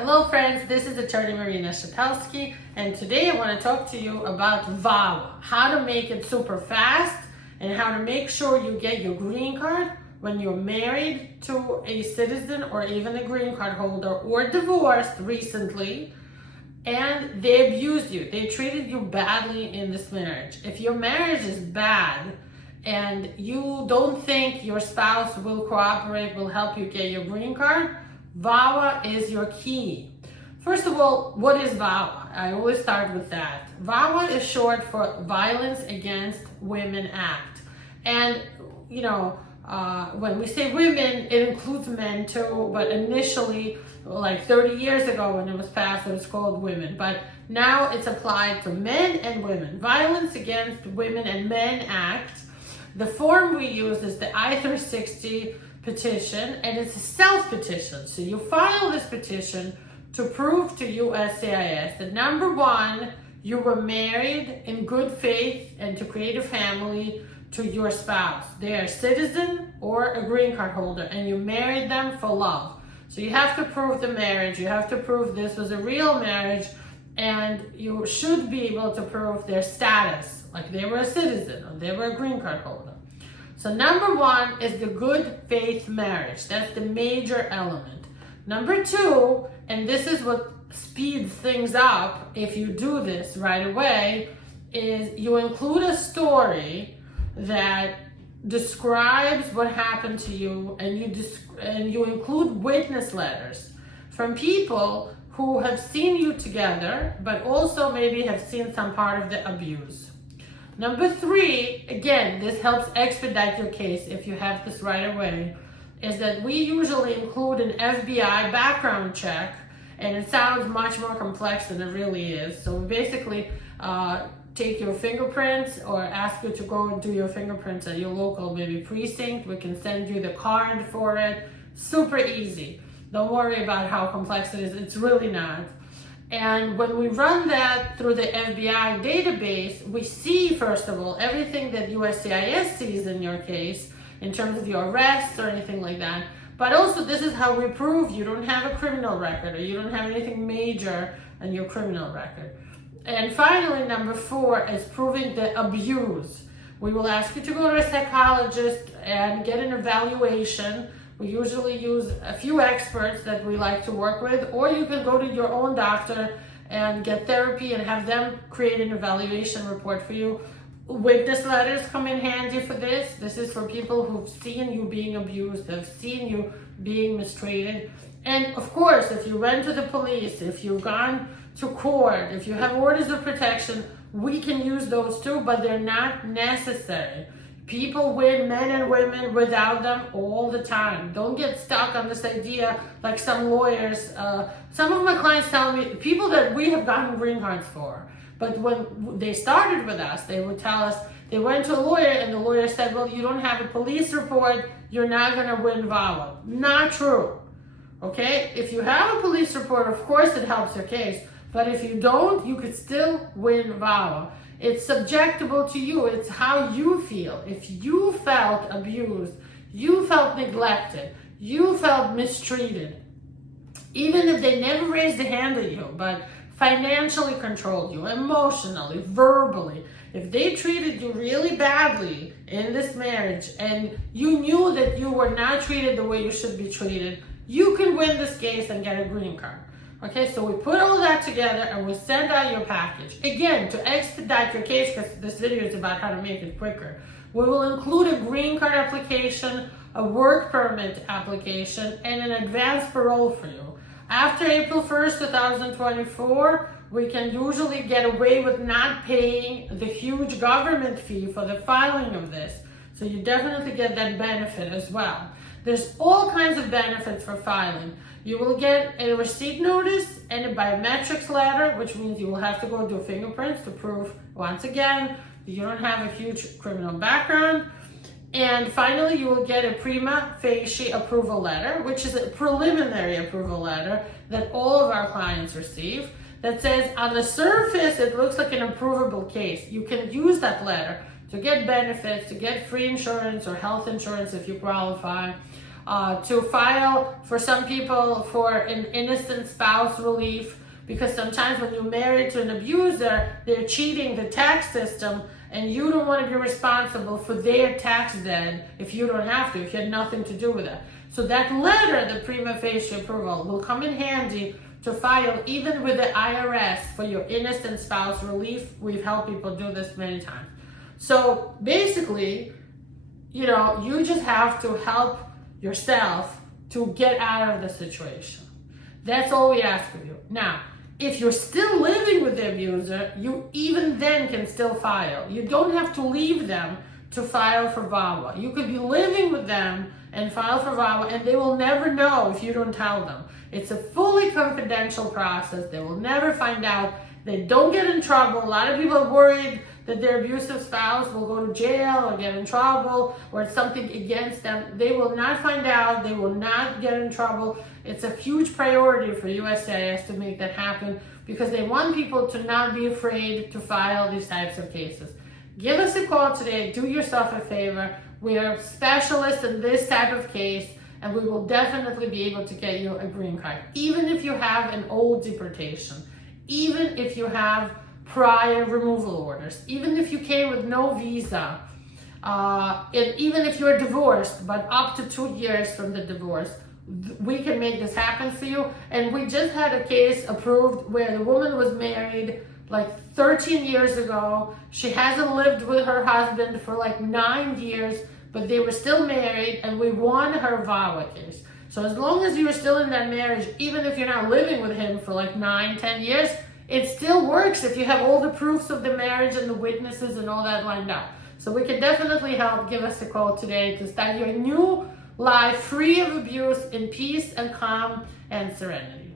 Hello friends, this is attorney Marina Shepelsky, and today I want to talk to you about VAWA, how to make it super fast and how to make sure you get your green card when you're married to a citizen or even a green card holder or divorced recently and they abused you, they treated you badly in this marriage. If your marriage is bad and you don't think your spouse will cooperate, will help you get your green card, VAWA is your key. First of all, what is VAWA? I always start with that. VAWA is short for Violence Against Women Act. And, when we say women, it includes men too, but initially, like 30 years ago when it was passed, it was called women. But now it's applied to men and women. Violence Against Women and Men Act. The form we use is the I-360 petition, and it's a self-petition. So you file this petition to prove to USCIS that number one, you were married in good faith and to create a family to your spouse. They are a citizen or a green card holder, and you married them for love. So you have to prove the marriage, you have to prove this was a real marriage, and you should be able to prove their status, like they were a citizen or they were a green card holder. So number one is the good faith marriage. That's the major element. Number two, and this is what speeds things up if you do this right away, is you include a story that describes what happened to you, and you include witness letters from people who have seen you together, but also maybe have seen some part of the abuse. Number three, again, this helps expedite your case if you have this right away, is that we usually include an FBI background check, and it sounds much more complex than it really is. So we basically take your fingerprints or ask you to go and do your fingerprints at your local maybe precinct. We can send you the card for it. Super easy. Don't worry about how complex it is. It's really not. And when we run that through the FBI database, we see, first of all, everything that USCIS sees in your case in terms of your arrests or anything like that. But also, this is how we prove you don't have a criminal record or you don't have anything major on your criminal record. And finally, number four is proving the abuse. We will ask you to go to a psychologist and get an evaluation. We usually use a few experts that we like to work with, or you can go to your own doctor and get therapy and have them create an evaluation report for you. Witness letters come in handy for this. This is for people who've seen you being abused, have seen you being mistreated. And of course, if you went to the police, if you've gone to court, if you have orders of protection, we can use those too, but they're not necessary. People win, men and women, without them all the time. Don't get stuck on this idea like some lawyers. Some of my clients tell me, people that we have gotten green cards for, but when they started with us, they would tell us they went to a lawyer and the lawyer said, well, you don't have a police report, you're not going to win VAWA. Not true. Okay? If you have a police report, of course it helps your case, but if you don't, you could still win VAWA. It's subjectable to you. It's how you feel. If you felt abused, you felt neglected, you felt mistreated, even if they never raised a hand at you, but financially controlled you, emotionally, verbally, if they treated you really badly in this marriage and you knew that you were not treated the way you should be treated, you can win this case and get a green card. Okay, so we put all that together and we send out your package. Again, to expedite your case, because this video is about how to make it quicker, we will include a green card application, a work permit application, and an advance parole for you. After April 1st, 2024, we can usually get away with not paying the huge government fee for the filing of this. So you definitely get that benefit as well. There's all kinds of benefits for filing. You will get a receipt notice and a biometrics letter, which means you will have to go do fingerprints to prove, once again, that you don't have a huge criminal background. And finally, you will get a prima facie approval letter, which is a preliminary approval letter that all of our clients receive, that says on the surface, it looks like an approvable case. You can use that letter to get benefits, to get free insurance or health insurance if you qualify. to file for some people for an innocent spouse relief, because sometimes when you're married to an abuser, they're cheating the tax system, and you don't want to be responsible for their tax debt if you don't have to, if you had nothing to do with it. So that letter, the prima facie approval, will come in handy to file even with the IRS for your innocent spouse relief. We've helped people do this many times. So basically, you just have to help yourself to get out of the situation. That's all we ask of you. Now, if you're still living with the abuser, you even then can still file. You don't have to leave them to file for VAWA. You could be living with them and file for VAWA, and they will never know if you don't tell them. It's a fully confidential process. They will never find out. They don't get in trouble. A lot of people are worried that their abusive spouse will go to jail or get in trouble or it's something against them. They will not find out. They will not get in trouble. It's a huge priority for USCIS to make that happen, because they want people to not be afraid to file these types of cases. Give us a call today. Do yourself a favor. We are specialists in this type of case, and we will definitely be able to get you a green card. Even if you have an old deportation, even if you have prior removal orders, even if you came with no visa, and even if you're divorced, but up to 2 years from the divorce, we can make this happen for you. And we just had a case approved where the woman was married like 13 years ago. She hasn't lived with her husband for like 9 years, but they were still married, and we won her VAWA case. So as long as you're still in that marriage, even if you're not living with him for like 9-10 years, it still works if you have all the proofs of the marriage and the witnesses and all that lined up. So we can definitely help. Give us a call today to start your new life free of abuse, in peace and calm and serenity.